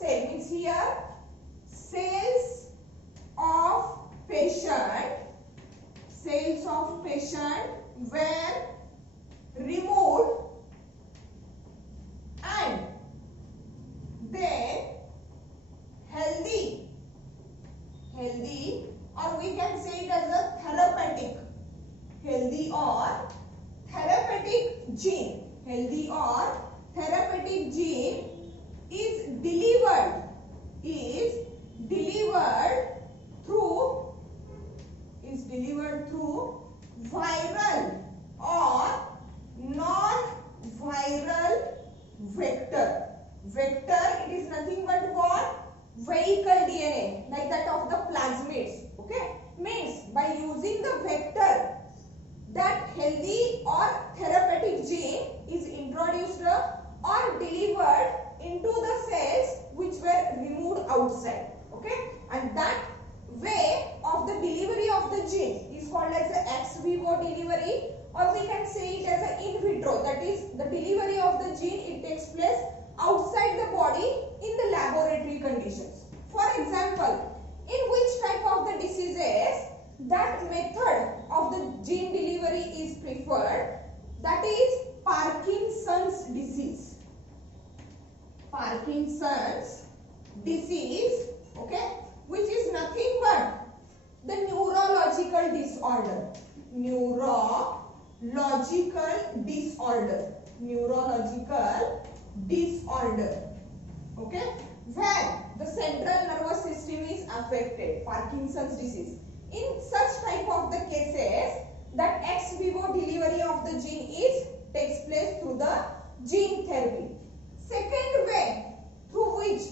cell means here cells of patient were removed and then healthy or we can say it as a therapeutic gene is delivered through viral or non-viral vector. It is nothing but what? Vehicle DNA, like that of the plasmids. Okay, means by using the vector, that healthy or therapeutic gene is introduced or delivered into the cells which were removed outside. Okay, and that way of the delivery of the gene is called as the ex vivo delivery, or we can say it as an in vitro. That is the delivery of the gene, it takes place outside the body in the laboratory conditions. For example, in which type of the diseases that method of the gene delivery is preferred, that is Parkinson's disease, okay, which is nothing but the neurological disorder, okay, where the central nervous system is affected, Parkinson's disease. In such type of the cases, that ex vivo delivery of the gene takes place through the gene therapy. Second way through which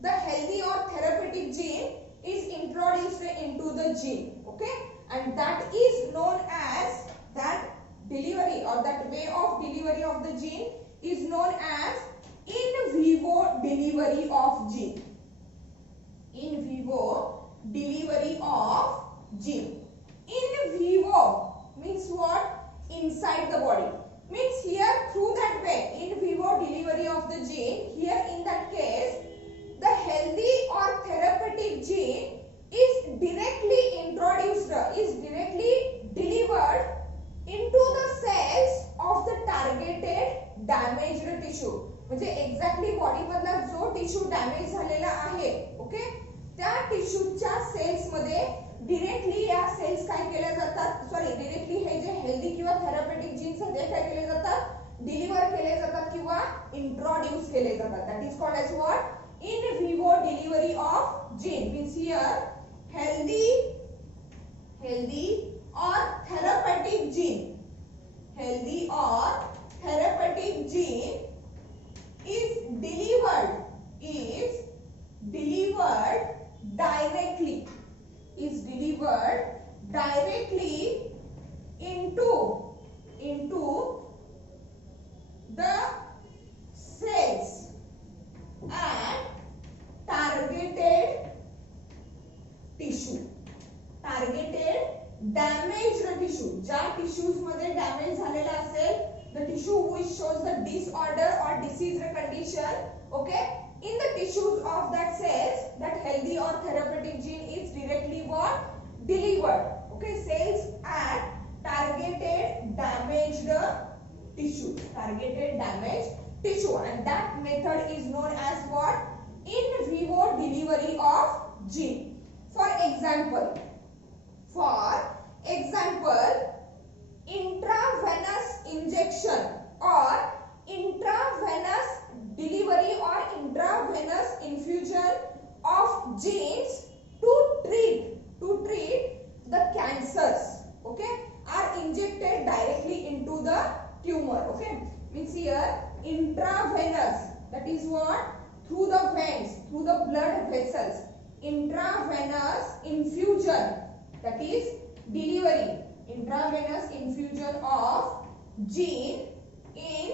the healthy or therapeutic gene is introduced into the gene, okay, and that is known as that delivery or that way of delivery of the gene is known as in vivo delivery of gene. In vivo delivery of gene. In vivo means what? Inside the body. Means here through that way, in vivo delivery of the gene, here in that case, the healthy or therapeutic gene is directly introduced, is directly delivered into the cells of the targeted damaged tissue. म्हणजे exactly body मधला जो tissue damage झालेला आहे, okay, त्या टिश्यूच्या sales मध्ये directly या sales काय केल्या जातात, डायरेक्टली हे जे हेल्दी किंवा थेरapeutic जीन्स आहेत ते काय केले जातात, डिलिव्हर केले जातात किंवा इंट्रोड्यूस केले जातात. That is called as what? In vivo delivery of gene. Means here healthy or therapeutic gene is delivered directly into the cells and targeted damaged tissue. ज्या टिश्यूज मध्ये डॅमेज झालेला असेल, the tissue which shows the disorder or disease condition, okay, in the tissues of that cells, that healthy or therapeutic gene is directly what? Delivered. Okay, cells at targeted damaged tissue, and that method is known as what? In vivo delivery of gene. For example, intravenous injection or intravenous delivery or intravenous infusion of genes to treat the cancers, okay, are injected directly into the tumor. Okay, means here intravenous, that is what? Through the veins, through the blood vessels. Intravenous infusion, that is delivery, intravenous infusion of gene in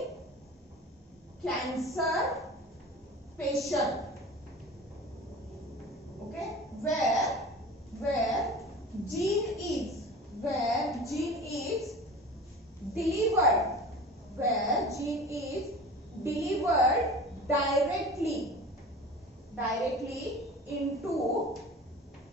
cancer patient, okay, where gene is delivered directly directly into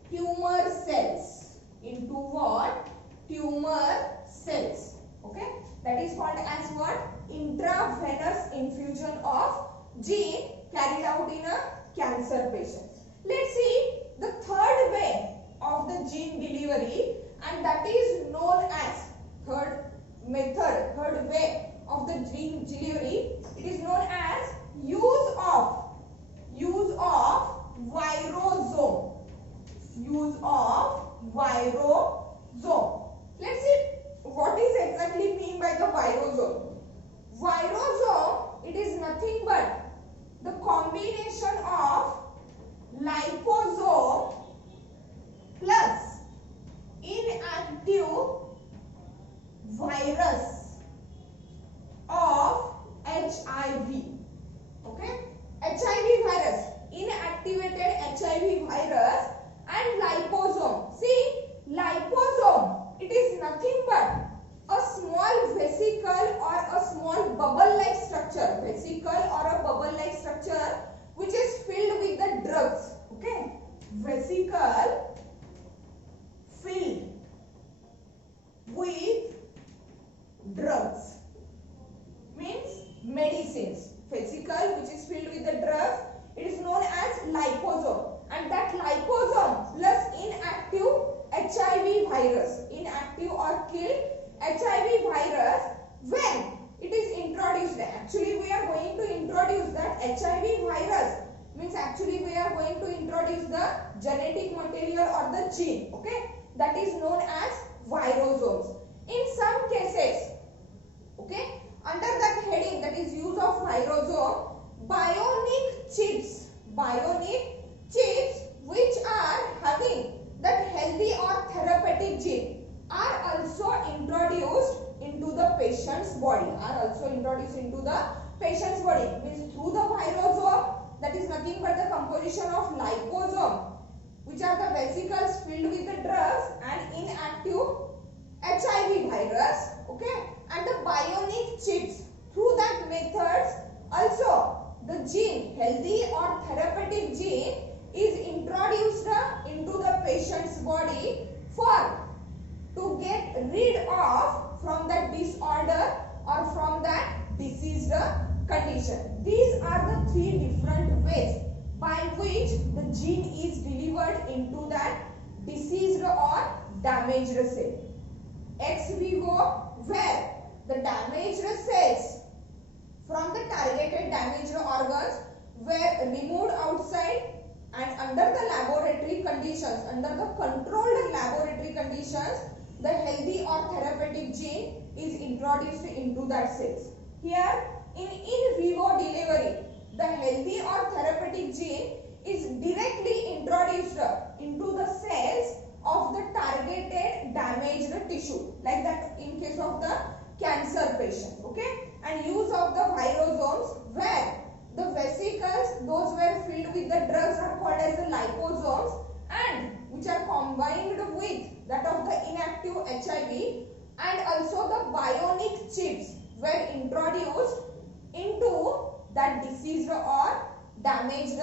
tumor cells. Into what? Tumor cells. Okay, that is called as what? Intravenous infusion of gene carried out in a cancer patient. Let's see the third way of the gene delivery, and that is known as third way of the gene delivery. It is known as use of virosome. Use of virosome. Let's see what is exactly mean by the virosome. Virosome, it is nothing but the combination of liposome plus inactive virus of HIV. Okay, HIV virus, inactivated HIV virus and liposome. See, liposome, it is nothing but a small vesicle or a small bubble-like structure. Vesicle or a bubble-like structure which is filled with the drugs. Okay, vesicle filled with drugs means medicines. Vesicle which is filled with the drugs, it is known as liposome, and that liposome plus inactive HIV virus, inactive or killed HIV virus, when it is introduced, actually we are going to introduce that HIV virus, means actually we are going to introduce the genetic material or the gene. Okay, that is known as virosomes. In some cases, okay, under that heading, that is use of virosome, bionic chips which are having that healthy or therapeutic gene are also introduced into the patient's body. Means through the virosome, that is nothing but the composition of liposome, which are the vesicles filled with the drugs, and inactive HIV virus. Okay, and the bionic chips, through that methods also the gene, healthy or therapeutic gene, is introduced into the patient's body for to get rid of from that disorder or from that diseased condition. These are the three different ways by which the gene is delivered into that diseased or damaged cell. Ex vivo, where the damaged cells from the targeted damaged organs were removed outside, and under the laboratory conditions, under the controlled laboratory conditions, the healthy or therapeutic gene is introduced into that cells. Here in vivo delivery, the healthy or therapeutic gene is directly introduced into the cells of the targeted damaged tissue, like that in case of the cancer patient. Okay, and use of the virosomes, where the vesicles, those were filled with the drugs, are called as the liposomes, and which are combined with that of the inactive HIV, and also the bionic chips were introduced into that diseased or damaged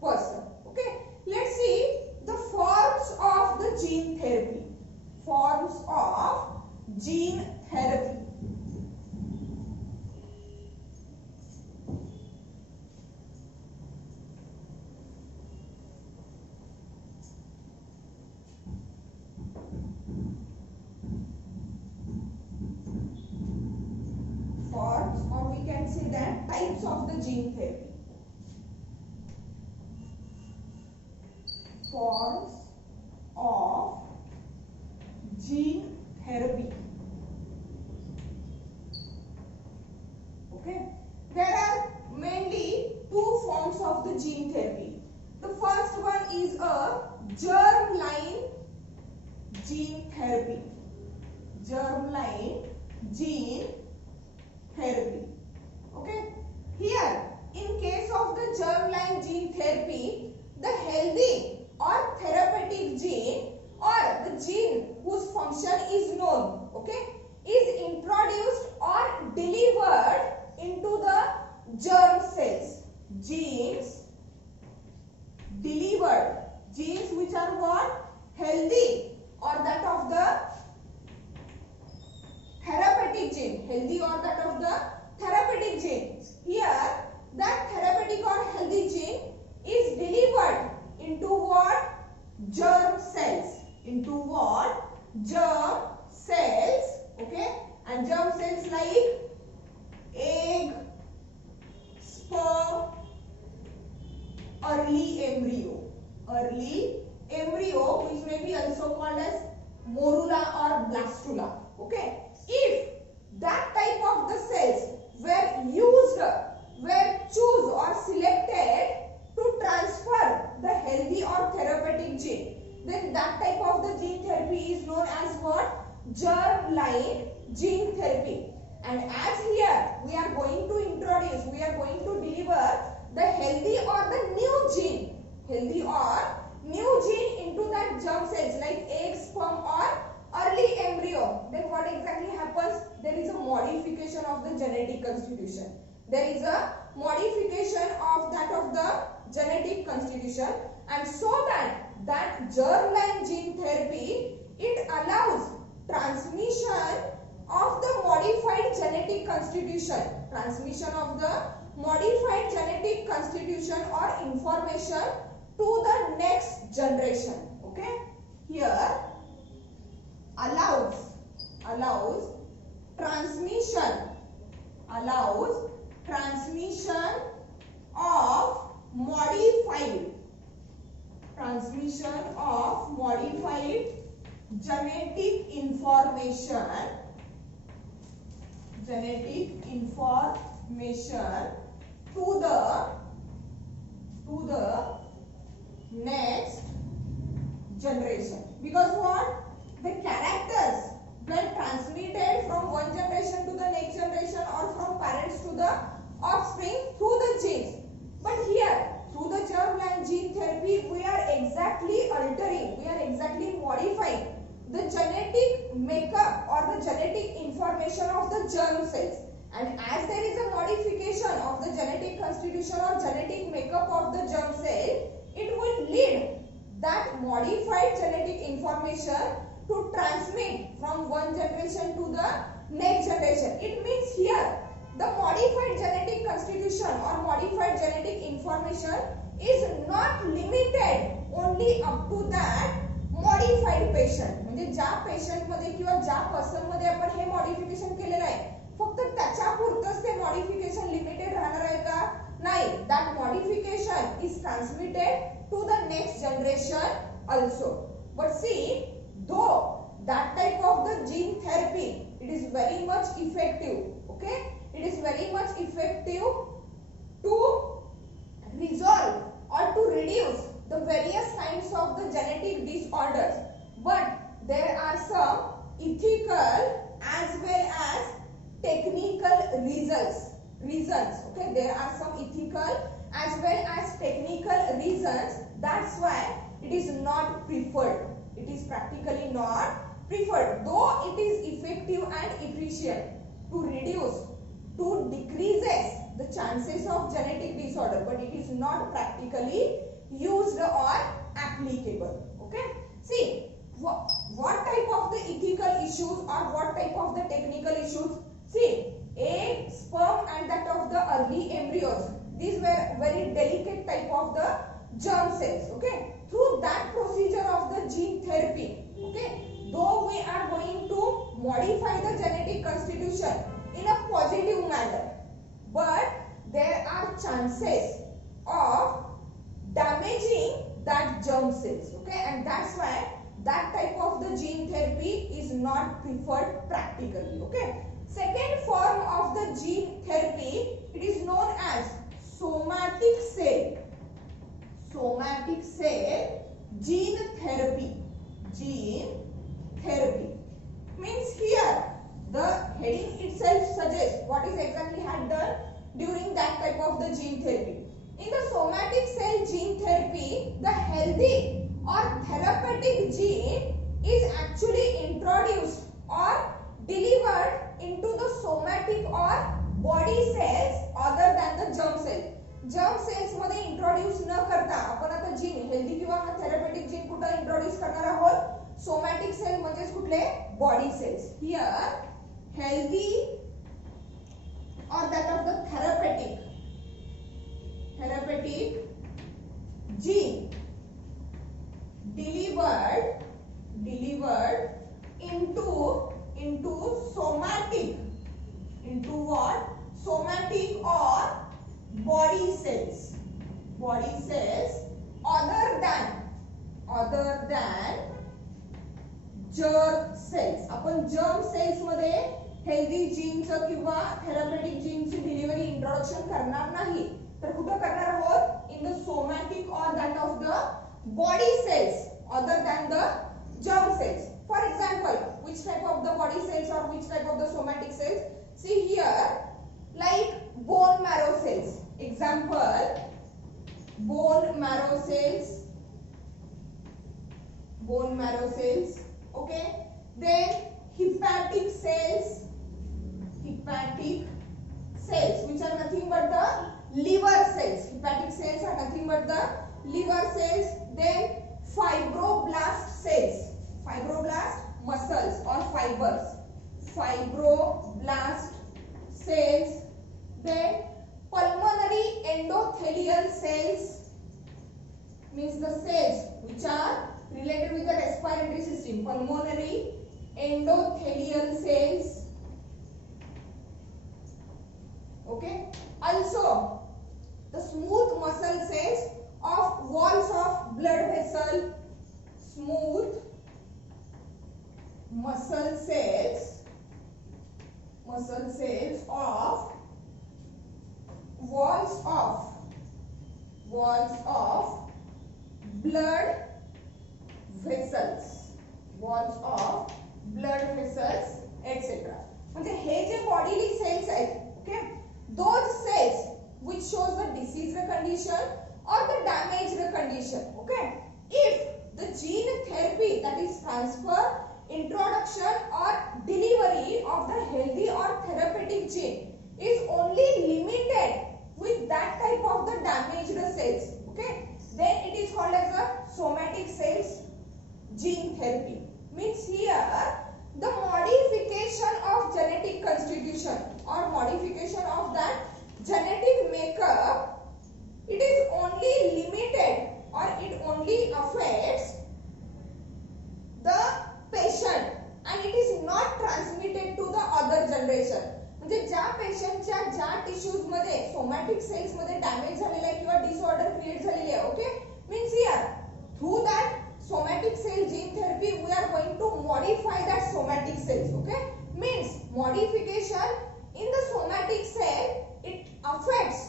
person. Okay, let's see the forms of the gene therapy. Forms of gene therapy. Forms, or we can say that types of the gene therapy. Forms of gene therapy. Okay, there are mainly two forms of the gene therapy. The first one is a germline gene therapy. Germline gene therapy. Okay, here in case of the germline gene therapy, the healthy or therapeutic gene, or the gene whose function is known, okay, is introduced or delivered into the germ cells. Genes genes which are what? Healthy, or that of the therapeutic gene, healthy or that of the therapeutic gene. Here that therapeutic or healthy gene is delivered into what? Germ cells. Into what? Germ cells. Okay, and germ cells like egg, sperm, early embryo. Early embryo, which may be also called as morula or blastula. Okay, if that type of the cells were used, were choose or selected to transfer the healthy or therapeutic gene, then that type of the gene therapy is known as what? Germ-line gene therapy. And as here we are going to introduce, we are going to deliver the healthy or the new gene, healthy or new gene into that germ cells like egg, sperm or early embryo, then what exactly happens? There is a modification of the genetic constitution. There is a modification of that of the genetic constitution, and so that germ-line gene therapy, it allows transmission of the modified genetic constitution, transmission of the modified genetic constitution or information to the next generation. Okay, here allows transmission of modified genetic information to the next generation. Because what? The characters were transmitted from one generation to the next generation or from parents to the offspring through the genes. But here, through the germ-line gene therapy, we are exactly altering, we are exactly modifying the genetic makeup or the genetic information of the germ cells. And as there is a modification of the genetic constitution or genetic makeup of the germ cell, it will lead that modified genetic information to transmit from one generation to the next generation. It means here the modified genetic constitution or modified genetic information is not limited only up to that modified patient. म्हणजे ज्या patient मध्ये किंवा ज्या person मध्ये आपण हे modification केलेलं आहे फक्त त्याच्यापुरतच ते मॉडिफिकेशन लिमिटेड राहणार आहे का? नाही. That modification is transmitted to the next generation also. But see, though that type of the gene therapy, it is very much effective. Okay, it is very much effective to resolve or to reduce the various kinds of the genetic disorders. But there are some ethical as well as technical reasons. Okay, there are some ethical as well as technical reasons. That's why it is not preferred. It is practically not preferred, though it is effective and efficient to reduce, to decreases the chances of genetic disorder, but it is not practically used or applicable. Okay, see what type of the ethical issues or what type of the technical issues. See, egg, sperm and that of the early embryos, these were very delicate type of the germ cells. Okay, through that procedure of the gene therapy, okay, though we are going to modify the genetic constitution in a positive manner, but there are chances of damaging that germ cells. Okay, and that's why that type of the gene therapy is not preferred practically. Okay, second form of the gene therapy, it is known as somatic cell gene therapy. Means here the heading itself suggests what is exactly had done during that type of the gene therapy. In the somatic cell gene therapy, the healthy or therapeutic gene is actually introduced or delivered into the somatic or body cells other than the germ cell. Germ cells मध्ये introduce न करता आपण आता gene healthy किंवा थेरपेटिक introduce करणार आहोत. Somatic cell म्हणजे कुठले body cells. Here healthy or that of the therapeutic gene delivered into somatic, into what? Somatic or body cells other than germ cells. आपण germ cells मध्ये हेल्दी जीनचं किंवा थेरपेटिक जीनची delivery introduction करणार नाही. तर कुठे करणार आहोत? इन द सोमॅटिक और that of the body cells other than the germ cells. For example, which type of the body cells or which type of the somatic cells? See here, like bone marrow cells. Example, bone marrow cells. Okay. Then hepatic cells, which are nothing but the liver cells. Hepatic cells are nothing but the liver cells. Then fibroblast cells, muscles or fibers, fibroblast cells. Then pulmonary endothelial cells, means the cells which are related with the respiratory system. Pulmonary endothelial cells. Okay. Also the smooth muscle cells of walls of blood vessel. Smooth muscle cells of walls of blood vessels etc. म्हणजे हे जे bodily sales आहेत, okay, those cells which shows the diseased condition or the damaged condition. Okay, if the gene therapy, that is transfer, introduction or delivery of the healthy or therapeutic gene is only limited with that type of the damaged cells, okay, then it is called as a somatic cells gene therapy. Means here the modification of genetic constitution or modification of that genetic makeup, it is only limited or it only affects the patient and it is not transmitted to the other generation. म्हणजे ज्या पेशंटच्या ज्या tissues मध्ये somatic sales मध्ये damage झालेला आहे किंवा disorder create झालेली आहे, okay, means here through that somatic cell gene therapy we are going to modify that somatic cells. Okay, means modification in the somatic cell, it affects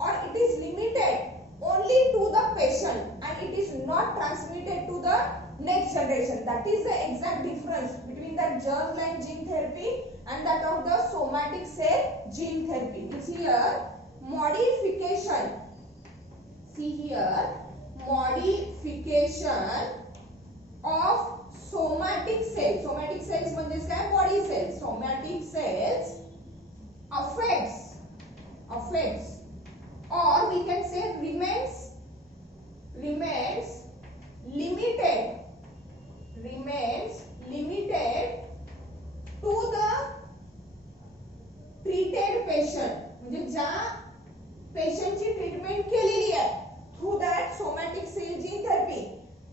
or it is limited only to the patient and it is not transmitted to the next generation. That is the exact difference between that germline gene therapy and that of the somatic cell gene therapy. It's here modification. See here, modification of somatic cells. Somatic cells म्हणजे काय? Body cells. Somatic cells affects or we can say remains limited to the treated patient. म्हणजे ज्या पेशंटची treatment केलेली आहे through that somatic cell gene therapy,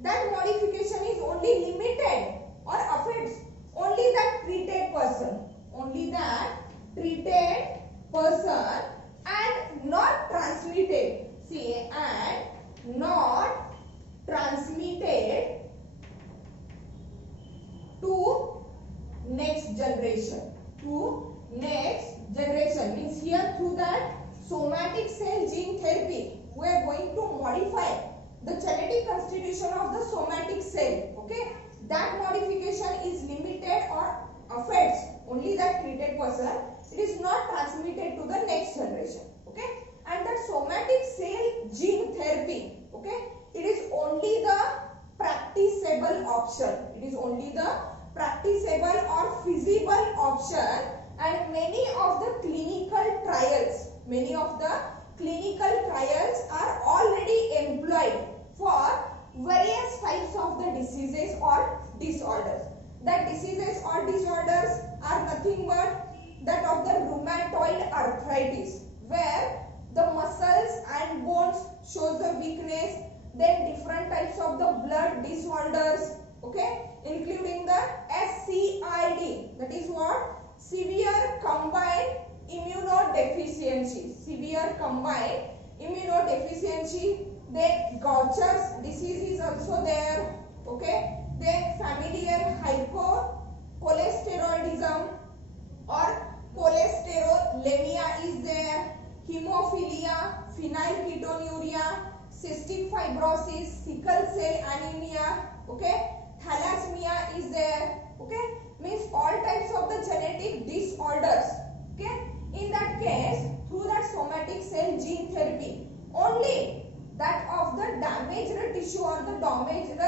that modification is only limited or affects only that treated person, and not transmitted. See, and not transmitted to next generation. Means here through that somatic cell gene therapy we are going to modify the genetic constitution of the somatic cell. Okay, that modification is limited or affects only that treated person. It is not transmitted to the next generation. Okay, and that somatic cell gene therapy, okay, it is only the practicable option. It is only the practicable or feasible option, and many of the clinical trials are already employed for various types of the disease. diseases or disorders. That diseases or disorders are nothing but that of the rheumatoid arthritis, where the muscles and bones shows the weakness. Then different types of the blood disorders, okay, including the SCID, that is what? Severe combined immunodeficiency. Severe combined immunodeficiency. Then Gaucher's disease is also there, okay. Then familial hypercholesterolism or cholesterolemia is there. Hemophilia, phenylketonuria, cystic fibrosis, sickle cell anemia, okay. Thalassemia is there, okay. Means all types of the genetic disorders, okay. In that case, through that somatic cell gene therapy, only that of the damaged tissue or the damaged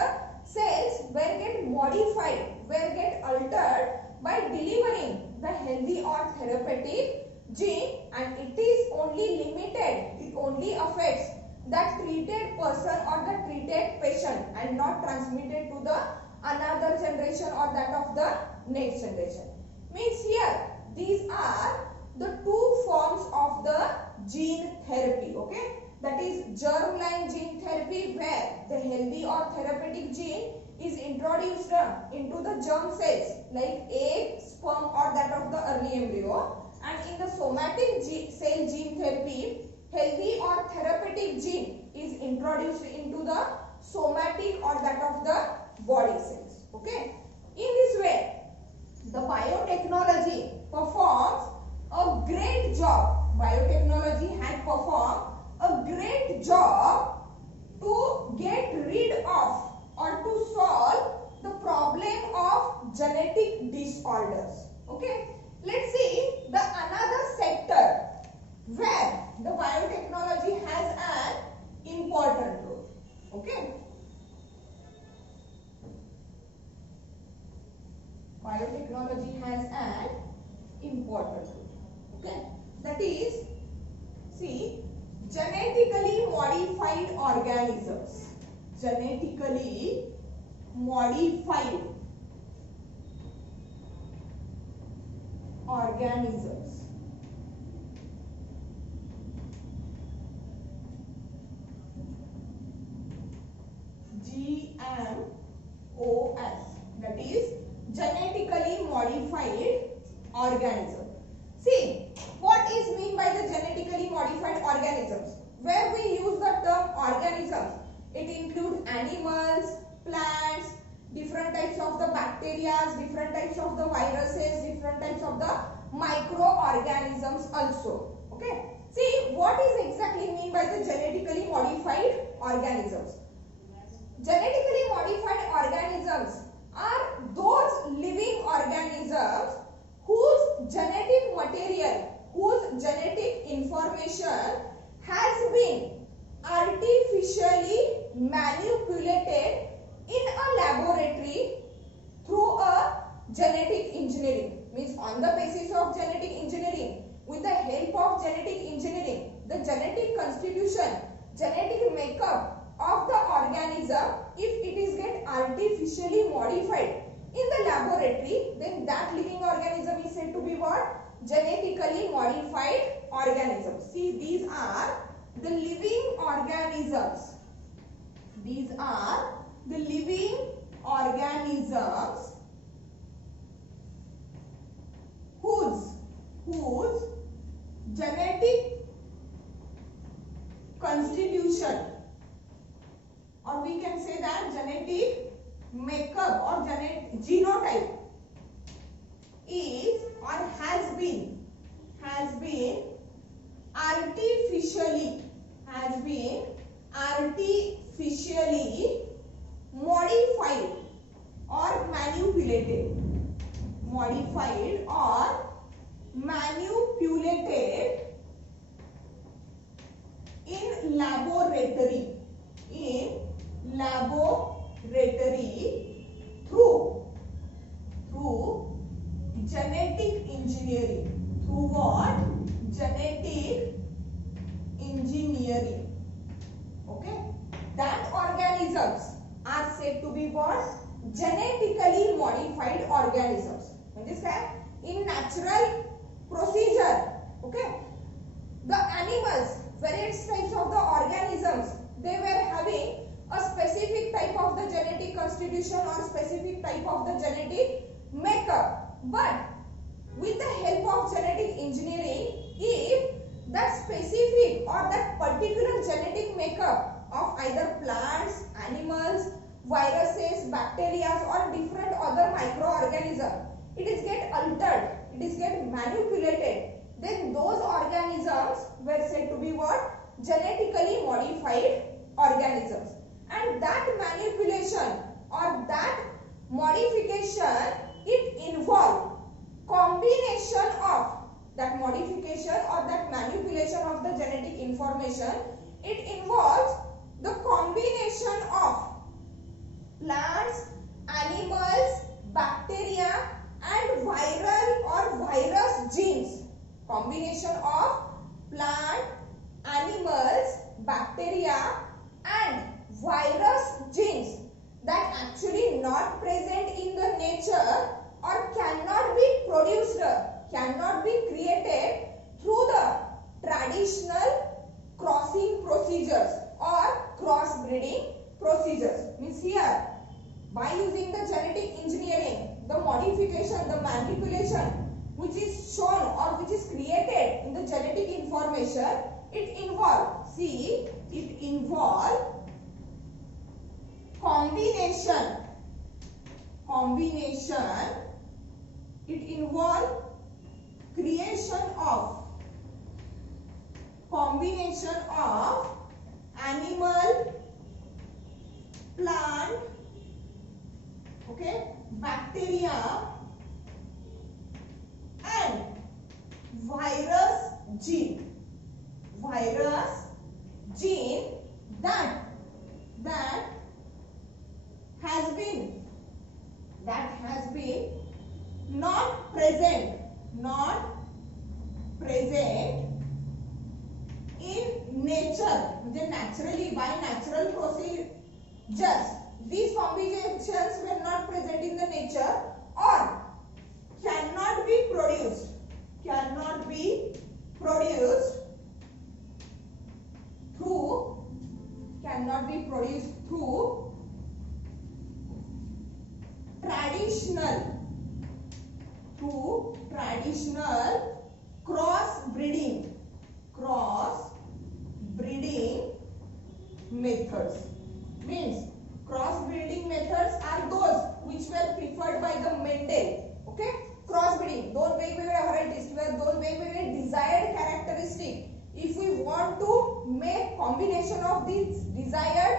cells will get modified, will get altered by delivering the healthy or therapeutic gene, and it is only limited, it only affects that treated person or the treated patient and not transmitted to the another generation or that of the next generation. Means here these are the two forms of the gene therapy, okay. That is germline gene therapy, where the healthy or therapeutic gene is introduced into the germ cells like egg, sperm or that of the early embryo. And in the somatic cell gene therapy, healthy or therapeutic gene is introduced into the somatic or that of the body cells, okay. In this way, the biotechnology performs a great job. Biotechnology has performed a great job to get rid of or to solve the problem of genetic disorders, okay. Let's see the another sector where the biotechnology has an important role, okay. Biotechnology has an important role, okay. That is, see, genetically modified organisms. Genetically modified organisms. GMOs, that is genetically modified organism. See, what is mean by the genetically modified organisms? Where we use the term organisms, it includes animals, plants, different types of the bacteria, different types of the viruses, different types of the microorganisms also, okay. See, what is exactly mean by the genetically modified organisms? Genetically modified organisms are those living organisms whose genetic material, whose genetic information has been artificially manipulated in a laboratory through a genetic engineering. Means on the basis of genetic engineering, with the help of genetic engineering, the genetic constitution, genetic makeup of the organism, if it is get artificially modified in the laboratory, then that living organism is said to be what? Genetically modified organism. See, these are the living organisms. These are the living organisms whose genetic constitution, or we can say that genetic makeup or genotype is or has been artificially modified or manipulated in laboratory through genetic engineering. Through what? Genetic engineering. Okay, that organisms are said said to be what? Genetically modified organisms. म्हणजे काय? In natural procedure, okay, the animals, various types of the organisms, they were having a specific type of the genetic constitution or specific type of the genetic makeup. But with the help of genetic engineering, if that specific or that particular genetic makeup of either plants, animals, viruses, bacteria or different other microorganisms, it is get altered, it is get manipulated, then those organisms were said to be what? Genetically modified organisms. And that manipulation or that modification, it involves combination of that modification or that manipulation of the genetic information. It involves the combination of plants, animals, bacteria and viral or virus genes. Combination of plant, animals, bacteria and virus genes that actually not present in the nature or cannot be produced, cannot be created through the traditional crossing procedures or crossbreeding procedures. Means here, by using the genetic engineering, the modification, the manipulation which is shown or which is created in the genetic information, it involves, see, it involves combination, it involves creation of combination of animal, plant, okay, bacteria and virus gene that has been not present in nature. Naturally, by natural procedures, these combinations were not present in the nature or cannot be produced through traditional cross-breeding methods. Means cross-breeding methods are those which were preferred by the Mendel. Okay, cross-breeding, दोन वेगवेगळ्या varieties किंवा दोन वेगवेगळे desired characteristic. If we want to make combination of these desired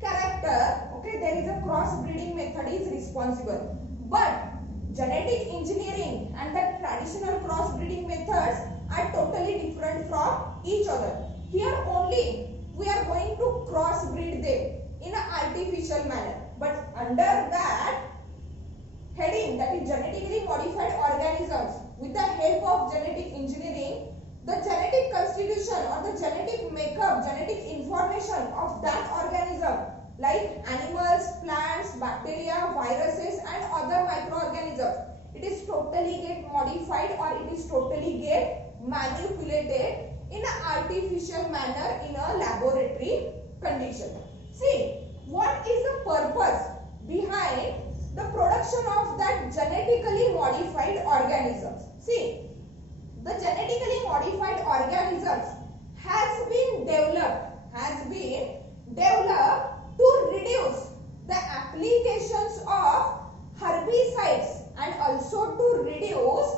character, okay, there is a cross-breeding method is responsible. But genetic engineering and the traditional cross-breeding methods are totally different from each other. Here only we are going to cross-breed them in an artificial manner. But under that heading, that is genetically modified organisms, with the help of genetic engineering, the genetic constitution or the genetic makeup, genetic information of that organism, like animals, plants, bacteria, viruses and other microorganisms, it is totally get modified or it is totally get manipulated in an artificial manner in a laboratory condition. See, what is the purpose behind the production of that genetically modified organisms? See, the genetically modified organisms has been developed to reduce the applications of herbicides and also to reduce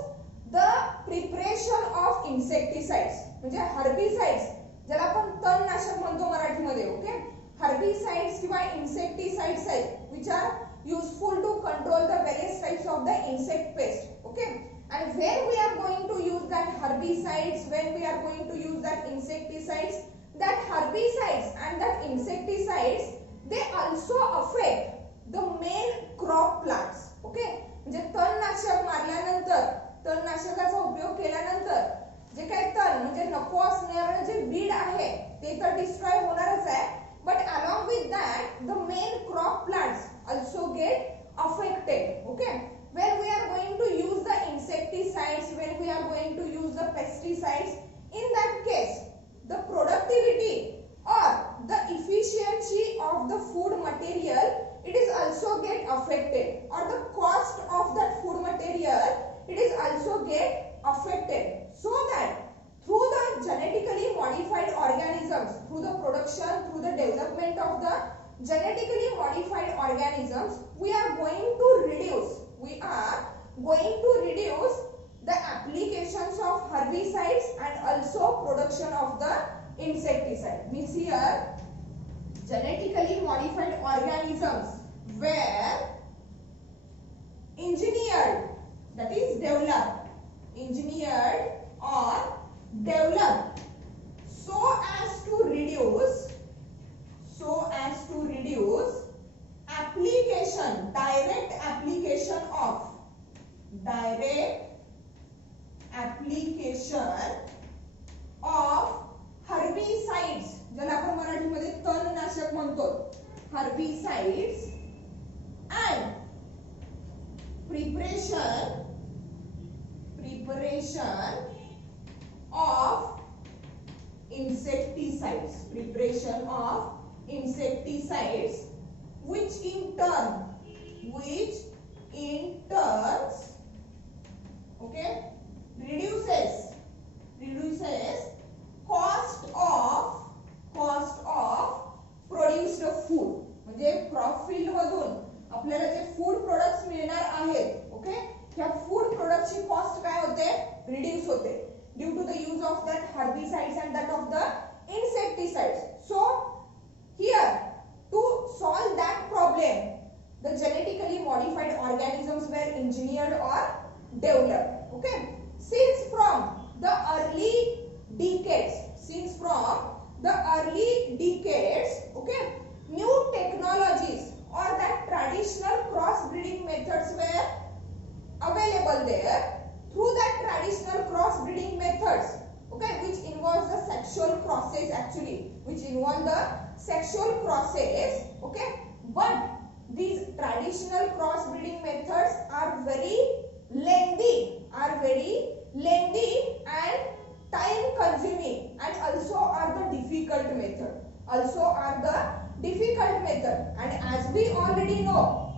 the preparation of insecticides. म्हणजे herbicides ज्याला आपण तणनाशक म्हणतो मराठीमध्ये, okay, herbicides किंवा insecticides आहेत which are useful to control the various types of the insect pest. Okay, and when we are going to use that herbicides, when we are going to use that insecticides, that herbicides and that insecticides, they also affect the main crop plants. Okay, म्हणजे तणनाशक मारल्यानंतर, तणनाशकाचा उपयोग केल्यानंतर जे काही तण म्हणजे नको असणारे जे बीड आहे ते तर डिस्ट्रॉय होणारच आहे, but along with that the main crop plants affected. Okay, when we are going to use the insecticides, when we are going to use the pesticides, in that case the productivity or the efficiency of the food material, it is also get affected, or the cost of that food material, it is also get affected. So that through the genetically modified organisms, through the production, through the development of the genetically modified organisms, we are going to reduce the applications of herbicides and also production of the insecticide. Means here genetically modified organisms were engineered, that is developed, engineered or developed so as to reduce application, direct application of herbicides, ज्याला आपण मराठीमध्ये तणनाशक म्हणतो, herbicides and preparation of insecticides, which in turn okay, reduces cost of produced food. म्हणजे crop field मधून आपल्याला जे food products मिळणार आहेत, ओके, ह्या फूड प्रोडक्टची कॉस्ट काय होते, रिड्यूस होते, due to the use of that herbicides and that of the insecticides. So here to solve that problem, the genetically modified organisms were engineered or developed. Okay, since from the early decades, okay, new technologies or that traditional crossbreeding methods were available there. Through that traditional crossbreeding methods, okay, which involves the sexual process, okay, but these traditional crossbreeding methods are very lengthy and time consuming, and also are the difficult method. And as we already know,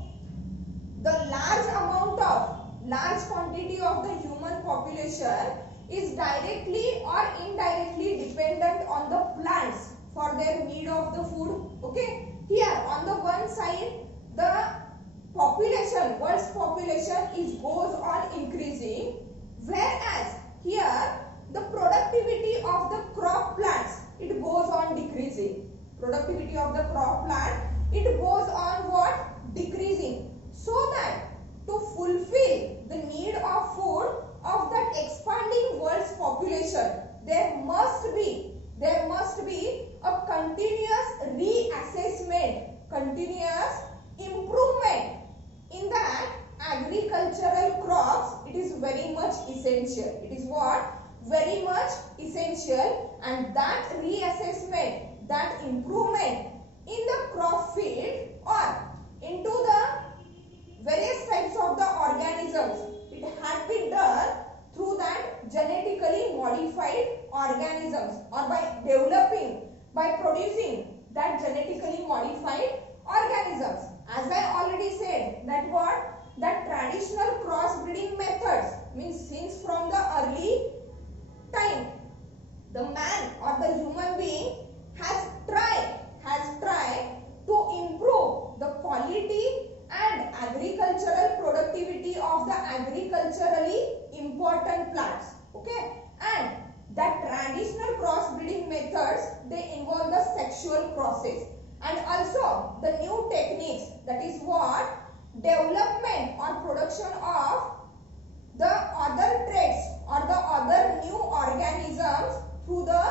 the large quantity of the human population is directly or indirectly dependent on the plants for their need of the food. Okay, here on the one side the world's population goes on increasing, whereas here the productivity of the crop plants, it goes on decreasing. Productivity of the crop plant, it goes on what? Decreasing. So that to fulfill the need of food of that expanding world's population, there must be a continuous reassessment, continuous improvement in that agricultural crops. It is very much essential. It is what? Very much essential. And that reassessment, that improvement in the crop field or into the various types of the organisms, it had been done through that genetically modified organisms, or by producing that genetically modified organisms. As I already said, that what? That traditional crossbreeding methods means since from the early time, the man or the human being has tried to improve the quality and agricultural productivity of the agriculturally important plants. Okay, and that traditional crossbreeding methods, they involve the sexual process, and also the new techniques, that is what? Development or production of the other traits or the other new organisms through the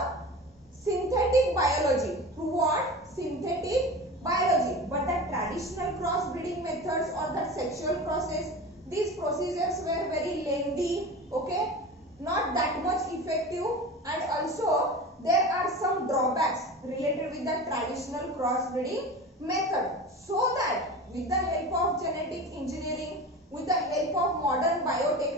synthetic biology. Through what? Synthetic biology. But the traditional crossbreeding methods or the sexual process, these procedures were very lengthy, okay, not that much effective, and also there are some drawbacks related with the traditional crossbreeding method. So that with the help of genetic engineering,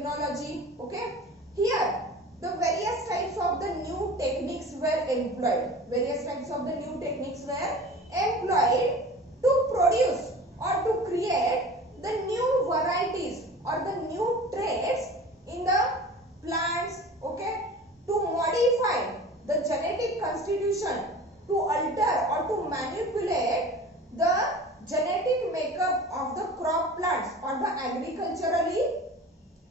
technology. Okay, here the various types of the new techniques were employed. Various types of the new techniques were employed to produce or to create the new varieties or the new traits in the plants. Okay, to modify the genetic constitution, to alter or to manipulate the genetic makeup of the crop plants or the agriculturally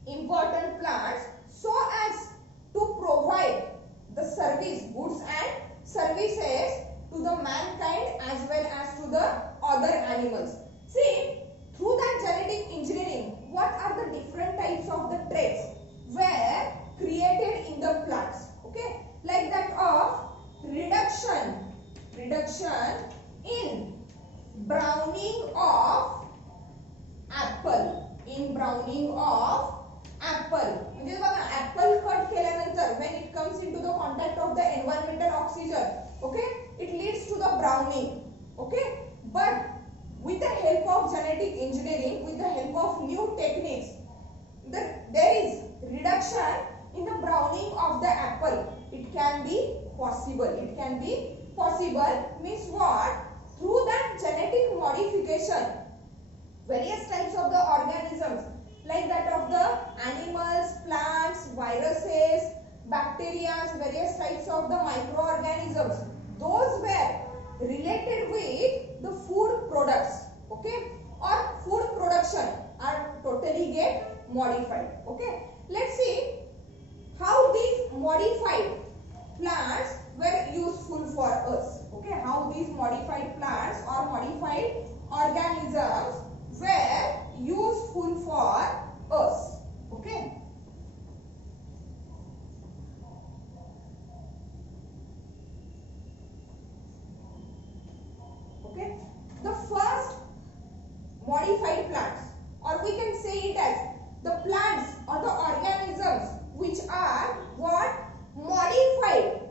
important plants, so as to provide the service, goods and services to the mankind as well as to the other animals. See, through that genetic engineering, what are the different types of the traits were created in the plants? Okay, like that of reduction in browning of apple. In browning of apple, म्हणजे बघा apple cut केल्यानंतर when it comes into the contact of the environmental oxygen, okay, it leads to the browning. Okay, but with the help of genetic engineering, with the help of new techniques, there is reduction in the browning of the apple. It can be possible. It can be possible means what? Through that genetic modification, various types of the organisms like that of the animals, plants, viruses, bacteria, various types of the microorganisms, those were related with the food products, okay, or food production are totally get modified. Okay, let's see how these modified plants were useful for us. Okay, how these modified plants or modified organisms were useful for us. Okay, okay, the first modified plants, or we can say it as the plants or the organisms which are what? Modified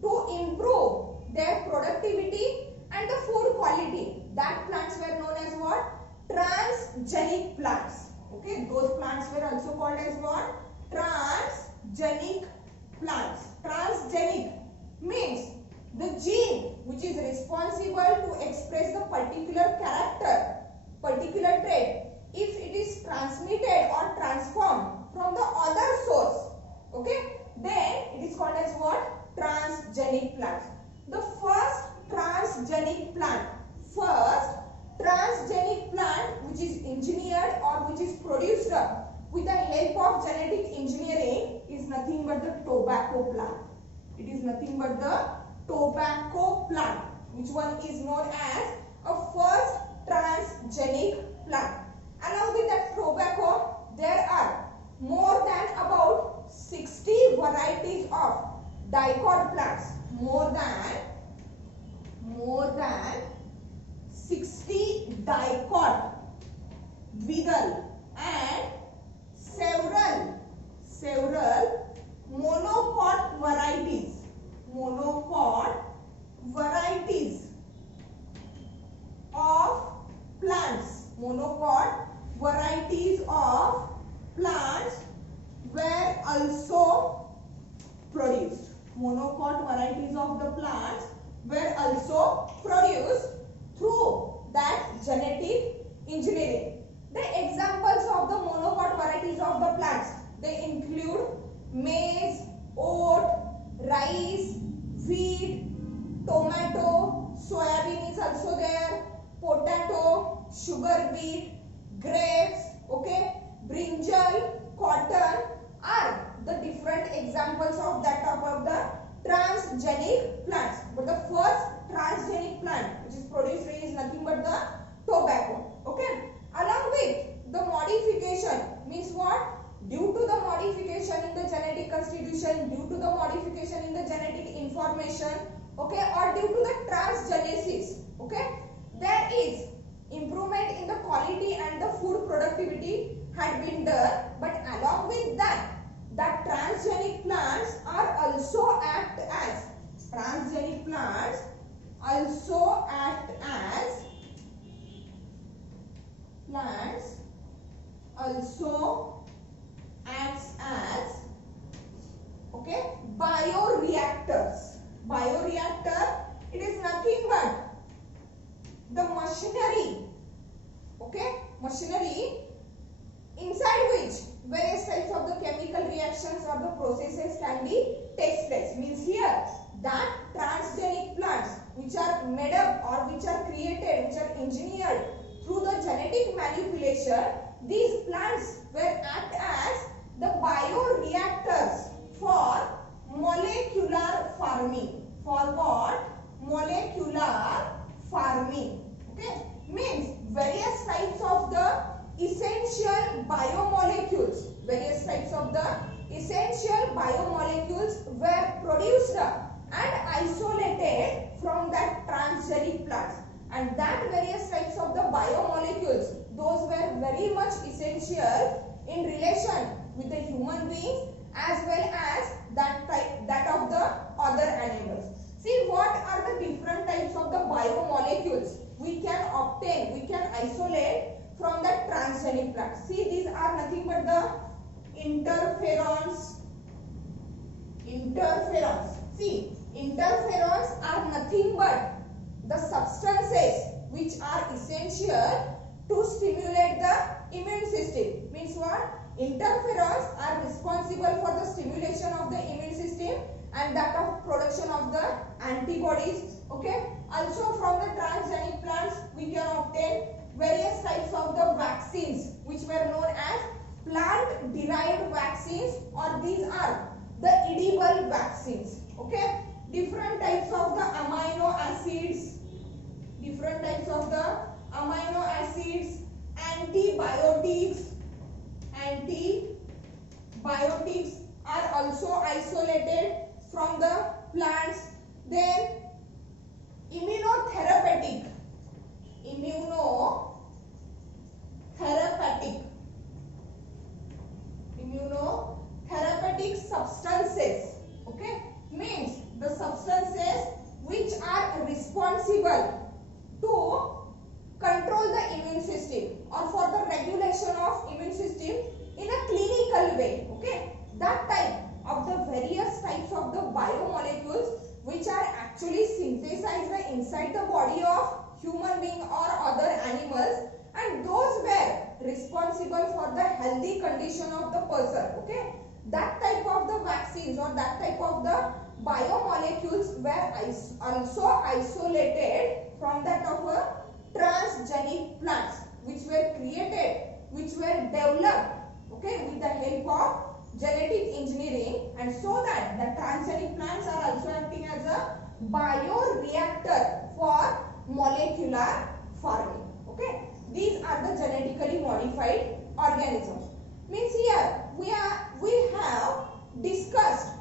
to improve their productivity and the food quality. That plants were known as what? Transgenic plants. Okay, those plants were also called as what? Transgenic plants. Transgenic means the gene which is responsible to express the particular character, particular trait, if it is transmitted or transformed from the other source, okay, then it is called as what? Transgenic plants. The first transgenic plant which is engineered or which is produced with the help of genetic engineering is nothing but the tobacco plant. It is nothing but the tobacco plant, which one is known as a first transgenic plant. Along with that tobacco, there are more than about 60 varieties of dicot plants. More than 60 dicot, dvigal, and several monocot varieties. Monocot varieties of plants. Monocot varieties of plants were also produced. Monocot varieties of the plants were also produced through that genetic engineering. The examples of the monocot varieties of the plants, they include maize, oat, rice, wheat, tomato, soybean is also there, potato, sugar beet, grapes, okay, brinjal, cotton are the different examples of that type of the transgenic plants. But the first transgenic plant which is produced is nothing but the tobacco. Okay, along with the modification means what? Due to the modification in the genetic constitution, due to the modification in the genetic information, okay, or due to the transgenesis, okay, there is improvement in the quality and the food productivity had been done. But along with that, that transgenic plants are also act as bioreactors. Bioreactor, it is nothing but the machinery, okay, machinery inside which various types of the chemical reactions or the processes can be takes place. Means here that transgenic plants which are made up or which are created, which are engineered through the genetic manipulation, these plants will act as the bioreactors for molecular farming. For what? Molecular farming. Okay, means various types of the essential biomolecules, various types of the essential biomolecules were produced and isolated from that transgenic plants, and that various types of the biomolecules, those were very much essential in relation with the human beings as well as that of the other animals. See, what are the different types of the biomolecules we can obtain, we can isolate from the transgenic plants. See, these are nothing but the interferons. See, interferons are nothing but the substances which are essential to stimulate the immune system. Means what? Interferons are responsible for the stimulation of the immune system and that of production of the antibodies. Okay. Also from the transgenic plants we can obtain various types of the vaccines which were known as plant derived vaccines, or these are the edible vaccines. Okay. Different types of the amino acids, antibiotics are also isolated from the plants. Then immunotherapeutic substances, okay, means the substances which are responsible to control the immune system or for the regulation of immune system in a clinical way. Okay, that type of the various types of the biomolecules which are actually synthesized inside the body of human being or other animals, and those were responsible for the healthy condition of the person. Okay, that type of the vaccines or that type of the biomolecules were also isolated from that of a transgenic plants which were created, which were developed, okay, with the help of genetic engineering, and so that the transgenic plants are also acting as a bioreactor for molecular farming. Okay, these are the genetically modified organisms. Means here we have discussed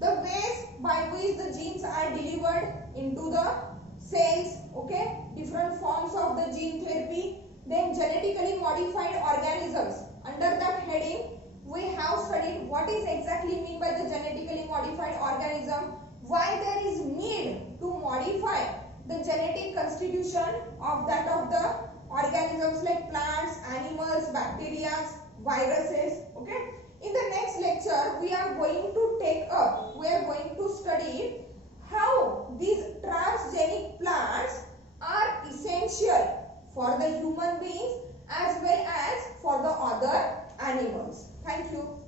the ways by which the genes are delivered into the cells. Okay, different forms of the gene therapy. Then genetically modified organisms. Under that heading we have studied what is exactly mean by the genetically modified organism, why there is need to modify the genetic constitution of that of the organisms like plants, animals, bacteria, viruses. Okay, in the next lecture we are going to study how these transgenic plants are essential for the human beings as well as for the other animals. Thank you.